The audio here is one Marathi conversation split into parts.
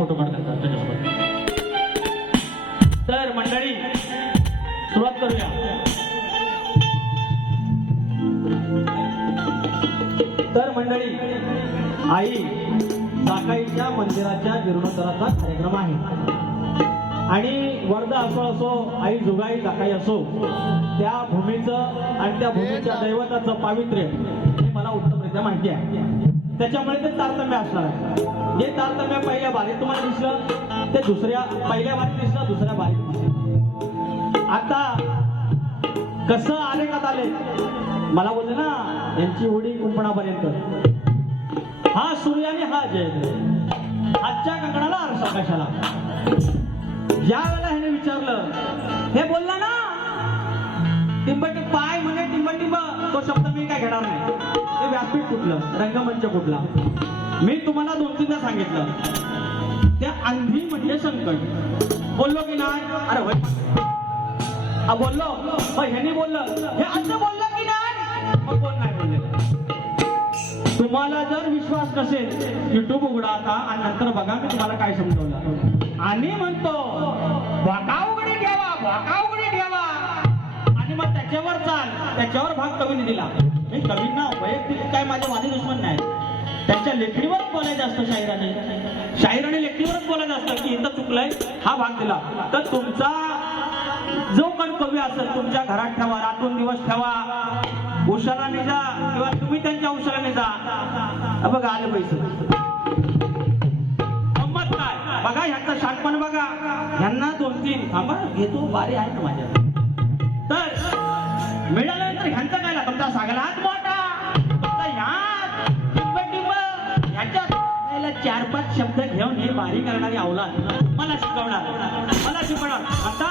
फोटो काढतात त्याच्यासोबत तर मंडळी सुरुवात करूया. तर मंडळी आई जाकाईच्या मंदिराच्या जीर्णोद्धाराचा कार्यक्रम आहे. आणि वर्धा असो असो आई जुगाई जाकाई असो त्या भूमीचं आणि त्या भूमीच्या दैवताचं पावित्र्य हे मला उत्तमरित्या माहिती आहे. त्याच्यामुळे ते तारतम्य असणार आहे. जे तारतम्य पहिल्या बारीत तुम्हाला दिसलं ते दुसऱ्या पहिल्या बारीत दिसलं दुसऱ्या बारीत दिसलं. आता कसं आले का आले? मला बोलले ना यांची उडी कुंपणापर्यंत. हा सूर्य आणि हा जय आजच्या कंकणाला आरसा कशाला? ज्या वेळेला ह्याने विचारलं हे बोलला ना? टिंबटी पाय म्हणे टिंबटिंब तो शब्द मी काय घेणार नाही. ते व्यासपीठ कुठलं? रंगमंच कुठला? मी तुम्हाला दोन तीनदा सांगितलं. त्या अंधी म्हणजे संकट. बोललो की नाही? अरे होय. बोललो. मग बोललं हे असं बोललं की नाही? मग नाही. तुम्हाला जर विश्वास नसेल युट्यूब उघडा आता आणि नंतर बघा मी तुम्हाला काय समजवलं. आणि म्हणतो वाका उघडे ठेवा वाका उघडे ठेवा. आणि मग त्याच्यावर चाल त्याच्यावर भाग कवीने दिला. मी कवींना वैयक्तिक काय माझे वादी दुश्मन नाही त्यांच्या लेखणीवरच बोलायचं असतं शाहिराने शाहिराने लेखणीवरच बोलायचं असतं की इथं चुकलंय हा भाग दिला. तर तुमचा जो पण कवी असेल तुमच्या घरात ठेवा रातून दिवस ठेवा. उशाला जा किंवा तुम्ही त्यांच्या उशाला जा बघा आले पैसे. गंमत काय? बघा ह्यांचा शाटपण बघा. ह्यांना दोन तीन. थांबा घेतो बारे आहेत माझ्या तर मिळाल्यानंतर ह्यांचा काय लागला? तुमचा हात मोठा. तुमचा ह्या ह्याच्या चार पाच शब्द घेऊन हे बारी करणारी अवलाद मला शिकवणार. मला शिकवणार. आता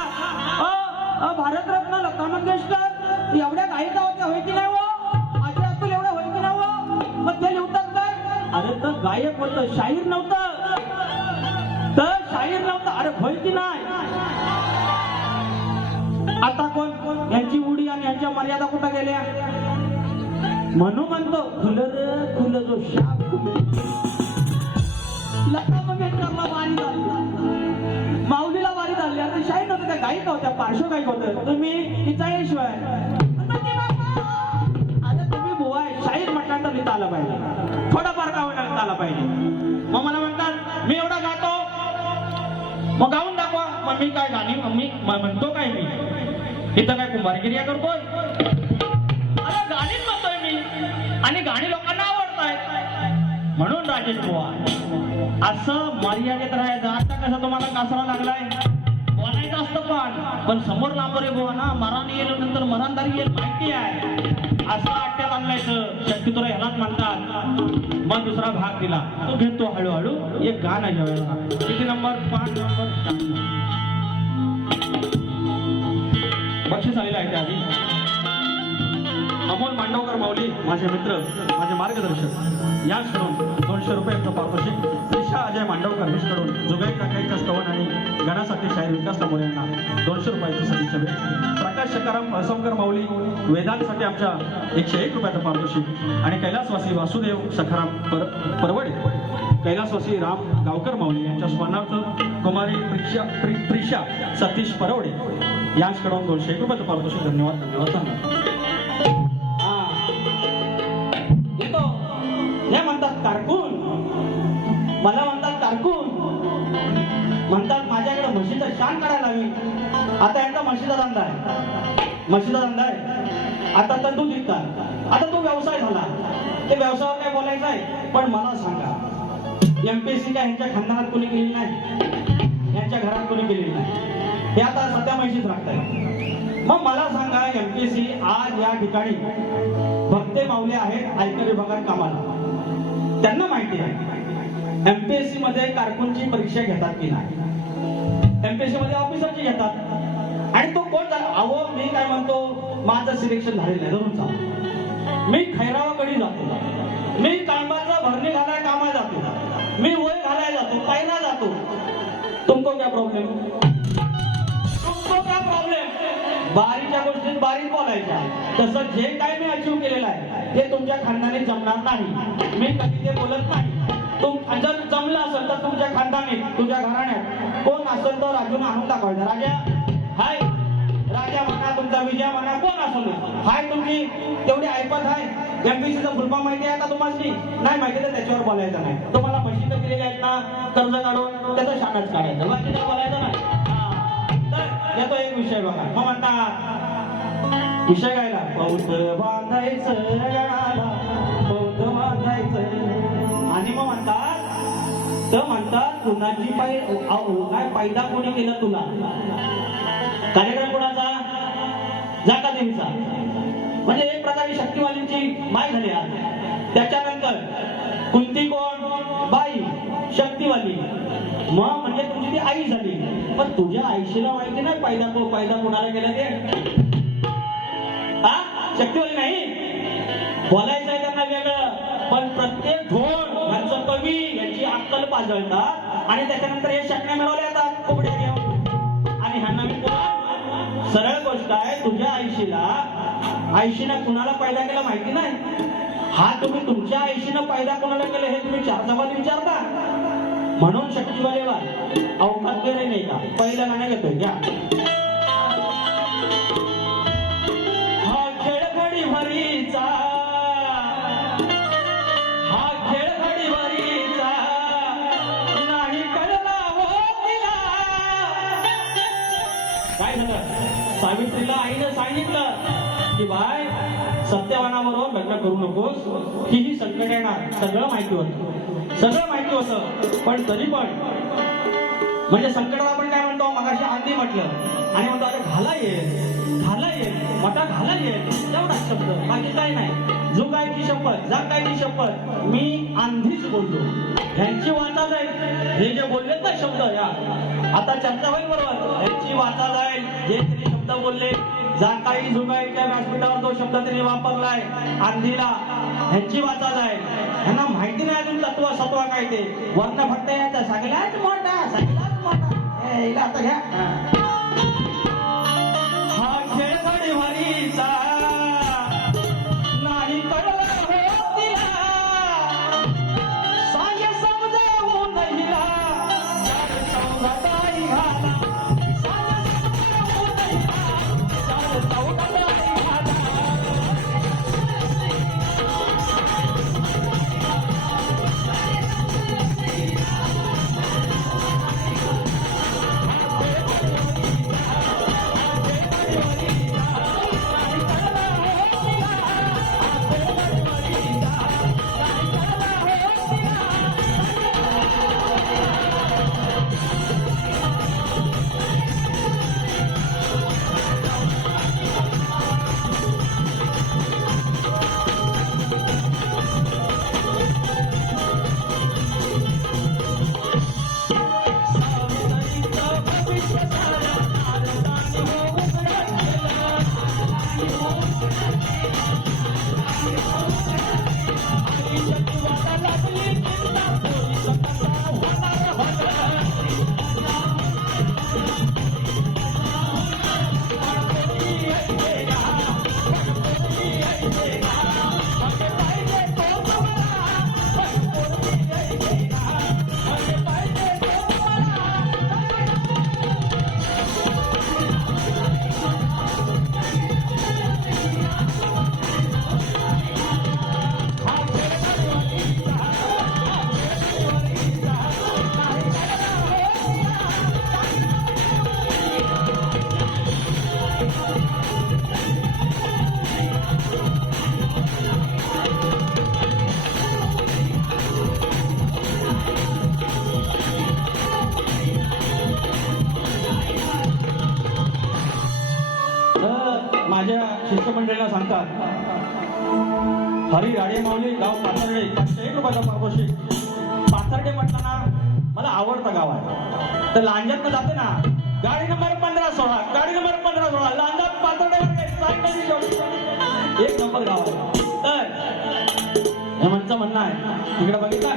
अ, भारतरत्न लता मंगेशकर. एवढ्या गायिका होत्या होय की नाही हो? एवढं एवढ्या होय की नाही हो? मग ते लिहतात काय? अरे तर गायक होत शाहीर नव्हतं. तर शाहीर नव्हतं. अरे होय की नाही? आता कोण? यांची उडी आणि यांच्या मर्यादा कुठं गेल्या? म्हणून म्हणतो खुलं रे जो शाप लता मंगेशकरला वारी झाली. माऊलीला वारी झाली. आता शाही नव्हतं त्या गायिका होत्या पार्श्वगायिक होत्या. तुम्ही हिचाळेशिवाय आता आला पाहिजे. मग मला म्हणतात मी एवढा गातो मग गाऊन दाखवा. मग मी काय गाणी मग मी म्हणतो काय मी? इथं काय कुंभारगिरिया करतोय? अरे गाणीच म्हणतोय मी. आणि गाणी लोकांना आवडताय. म्हणून राजेश बुवा असं मर्यादेत राहायचं आता कसं तुम्हाला कासरा लागलाय? बोलायचं असतं पण. पण समोर लांबरे बुवा ना मरान येईल नंतर मरानदारी येईल माहिती आहे. असं नाट्यात आणलायचं शक्यतो ह्यालाच म्हणतात. मग दुसरा भाग दिला. तो घेतो हळूहळू. एक गाणं घेऊया किती नंबर पाच नंबर बक्षीस आलेलं आहे त्या आधी मांडवकर माऊली माझे मित्र माझे मार्गदर्शक याचकडून दोनशे रुपये पारितोषिक दिशा अजय मांडवकर मिशकडून जुगाई काकाईच्या स्तवन आणि गणासाठी शाहीर विकास लांबोरे यांना दोनशे रुपयाची सदिच्छा भेट प्रकाश शकाराम असमकर माऊली वेदांसाठी आमच्या एकशे एक रुपयाचं पारितोषिक आणि कैलासवासी वासुदेव सखाराम पर परवडे. कैलासवासी राम गावकर माऊली यांच्या स्मरणार्थ कुमारी प्रिक्षा प्रि- सतीश परवडे. यांच्याकडून दोनशे एक रुपयाचं पारितोषिक धन्यवाद धन्यवाद धन्यवाद. हे म्हणतात कारकून. मला म्हणतात कारकून. म्हणतात माझ्याकडे म्हशीचं शान काढायला हवी. आता यांचा म्हशीचा धंदा आहे. म्हशीचा धंदा आहे. आता तर दूध विकतात. आता तो व्यवसाय झाला. ते व्यवसायावर काय बोलायचं आहे? पण मला सांगा. एमपीएससी काय यांच्या खानदानात कोणी केलेली नाही? यांच्या घरात कोणी केलेली नाही? हे आता सध्या म्हशीच राखताय मग मला सांगा एमपीएससी आज या ठिकाणी भक्ते माऊले आहेत आयकर विभागात कामाला. त्यांना माहिती आहे. एमपीएससी मध्ये कारकूनची परीक्षा घेतात की नाही? एमपीएससी मध्ये ऑफिसरची घेतात. आणि तो कोण झाला? अहो मी काय म्हणतो माझं सिलेक्शन झालेलं आहे धरून चाल. मी खैरावाकडे जातो. मी कामाचा भरणी घालाय कामा जातो. मी वय घालाय जातो पायला जातो. तुमको क्या प्रॉब्लेम तुमको क्या प्रॉब्लेम बारीच्या गोष्टीत बारीक बोलायच्या तसं जे काय मी अचीव केलेलं आहे ते तुमच्या खानदानी जमणार नाही. मी कधी ते बोलत नाही. तुम जर जमलं असेल तर तुमच्या खानदानी तुझ्या घराण्यात. कोण असेल तर अजून आणून दाखवायचं राजा हाय. राजा म्हणा तुमचा विजय म्हणा कोण असून हाय तुमची तेवढी ऐपत आहे एमपीसीचा फुलपा माहिती आहे का तुम्हाला नाही माहिती तर त्याच्यावर बोलायचं नाही. तुम्हाला पैसे तर आहेत ना कर्ज काढून. त्याचं शानच काढायचं. बाकी बोलायचं नाही. तर येतो एक विषय बघा. मग म्हणतात विषय गायला पौत बांधायचं गळाला पौत बांधायचं. आणि मग म्हणतात तर म्हणतात कुणाची पाय अहो, काय पायदा कोणी केलं तुला? कार्यक्रम कोणाचा? जाका देवीचा म्हणजे एक प्रकारे शक्तिवालींची माय झाली त्याच्यानंतर कुंती कोण? बाई शक्तिवाली. मग म्हणजे तुझी ती आई झाली. पण तुझ्या आईशीला माहिती नाही पायदा को पायदा कोणाला गेला ते? हा नाही. बोलायचं आहे त्यांना वेगळं. पण प्रत्येक ढोल ह्यांचं कवी यांची अक्कल पाजळतात आणि त्याच्यानंतर हे शक्य मिळवले जातात. कोबड्या घेऊन आणि ह्यांना मी सरळ गोष्ट आहे तुझ्या आईशीला आईशीनं कुणाला पैदा केला माहिती नाही. हा तुम्ही तुमच्या आईशीनं पैदा कोणाला केलं हे तुम्ही चार जबाब विचारता. म्हणून शक्तिवालेला अवकाश गेले नाही का? पहिलं गाणं घेतोय घ्या. त्याने सांगितलं की बाय सत्यवानाबरोबर लग्न करू नकोस. की ही संकट येणार. सगळं माहिती होतं. सगळं माहिती होतं. पण तरी पण म्हणजे संकटाला आपण काय म्हणतो? मगाशी आधी म्हटलं. आणि म्हणतो अरे घाला ये. घाला ये. मटा घाला ये. तेवढाच शब्द. बाकी काय नाही. जो गायची शपथ जा काय की शपथ. मी आंधीच बोललो. ह्यांची वाचा जाईल हे जे बोलले ना शब्द या. आता चर्चा होईल बरोबर. ह्यांची वाचा जाईल हे शब्द बोलले. जाकाई जुगाईच्या व्यासपीठावर जो शब्द त्यांनी वापरलाय आंधीला ह्यांची वाचा आहे ह्यांना माहिती नाही अजून तत्व सत्व काय ते. वर्ण फक्त याचा सगळ्यात मोठा सगळ्यात मोठा. आता घ्या. माझ्या शिष्टमंडळीला सांगतात हरी राडे माऊली गाव पाथर्डे. एक रुपयाचा पारपोशी पाथर्डे म्हटलं ना मला आवडतं गाव आहे. तर लांजात जाते ना गाडी नंबर पंधरा सोळा गाडी नंबर पंधरा सोळा लांजात पाथर्डे एक नंबर गाव आहे. तर हे म्हणचं म्हणणं आहे तिकडे बघितला?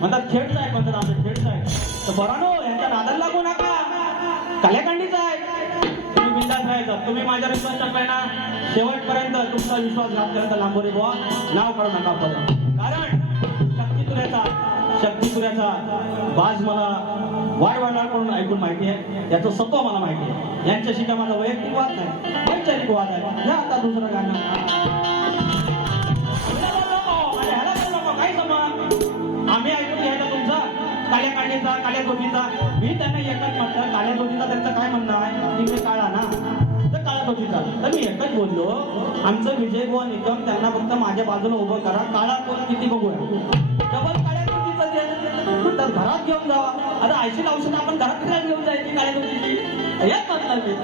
म्हणतात खेळचा आहे. म्हणतात आमचं खेळचा आहे. तर बरानो यांच्या नादाला लागू नका. कल्याकांडीचा आहे. तुम्ही माझ्या विश्वास टाकलाय ना शेवटपर्यंत तुमचा विश्वासघात करता लांबोरी बुवा. नाव काढू नका परत कारण शक्ती तुऱ्याचा शक्ती तुऱ्याचा बाज मला वाडवडिलांकडून ऐकून माहिती आहे. त्याचं सत्व मला माहिती आहे. यांच्याशी काय माझा वैयक्तिक वाद नाही. वैचारिक वाद आहे. घ्या आता दुसरं गाणं. काय आम्ही ऐकून घ्यायचा तुमचा. काळ्या कांडीचा काळ्या दोघीचा मी त्यांना एकच म्हटलं. काळ्या दोघीचा त्यांचं काय म्हणणं आहे? की काळा ना तर मी एकच बोललो आमचं विजय बुवा निकम त्यांना फक्त माझ्या बाजूला उभं करा. काळा कोण किती बघूया. डबल काळ्या दोघीचा तर घरात घेऊन जावा आता ऐंशी औषध आपण घरात फिरायला घेऊन जायची काळ्या दोघीची हेच म्हटलं मी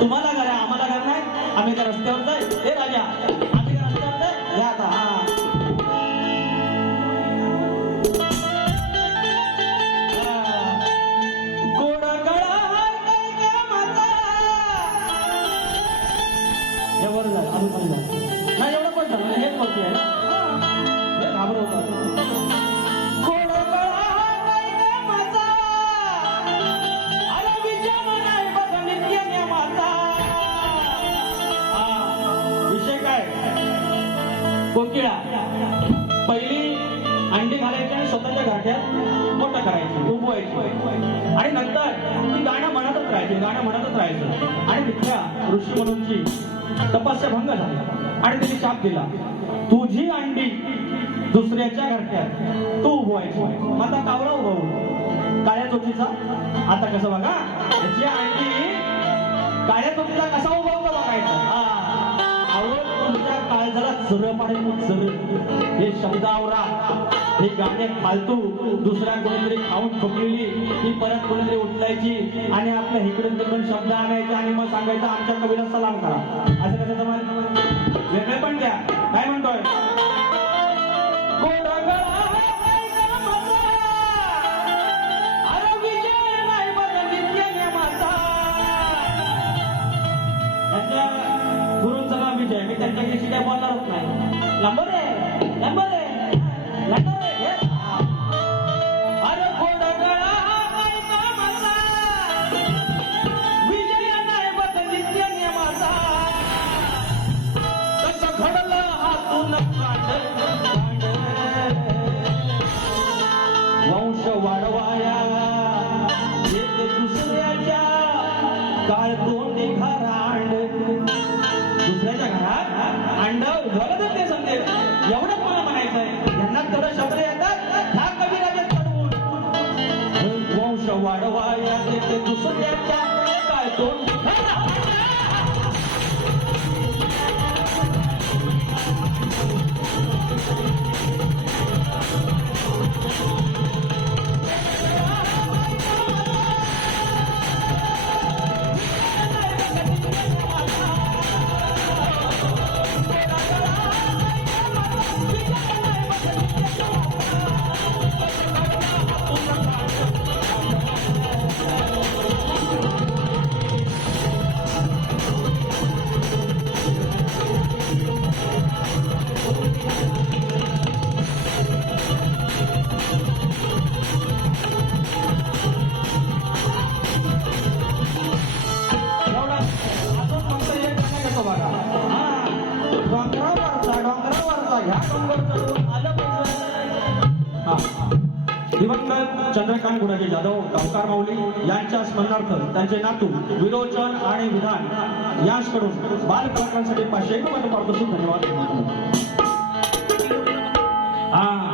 तुम्हाला घर आम्हाला घर नाही. आम्ही त्या रस्त्यावर जाय. हे राजा आणि मोठं करायचं उभवायचं आणि नंतर ती गाणं म्हणतच राहायची गाणं म्हणतच राहायचं. आणि तिथल्या ऋषी म्हणूनची तपस्या भंग झाली. आणि तिने शाप दिला. तुझी अंडी दुसऱ्याच्या घरट्यात. तू उभवायची आता कावळा उभवू काळ्या चोकीचा आता कसं बघा? त्याची अंडी काळ्या चोकीचा कसा उभवतो बघायचा? हा. काय काळजाला चर पाडेल मग चर हे शब्द आवरा हे गाणे फालतू. दुसऱ्या कोणीतरी खाऊन ठोकलेली ही परत कोणीतरी उचलायची आणि आपल्या इकडून तिकडून शब्द आणायचा आणि मग सांगायचा आमच्या कवीला सलाम करा. असं कसं जमाल वेगळे पण द्या. काय म्हणतोय? त्यांच्याशी काय बोलणारच नाही. नंबर आहे नंबर आहे नंबर आहे वंश वाढवाया. एक दुसऱ्याच्या काळ तोंडी घरांड दुसऱ्याच्या घरात अंड उभवलं ते समजेल एवढंच मला म्हणायचं आहे यांना तेवढं शब्द येतात. ह्या कविराजा चढवून वंश वाढवाया ते दुसऱ्याच्या काय तोंडी चंद्रकांत गुणाजी जाधव गावकार माऊली यांच्या स्मरणार्थ त्यांचे नातू विरोचन आणि विधान यांच्याकडून बालकलाकारांसाठी पाचशे एक रुपये धन्यवाद.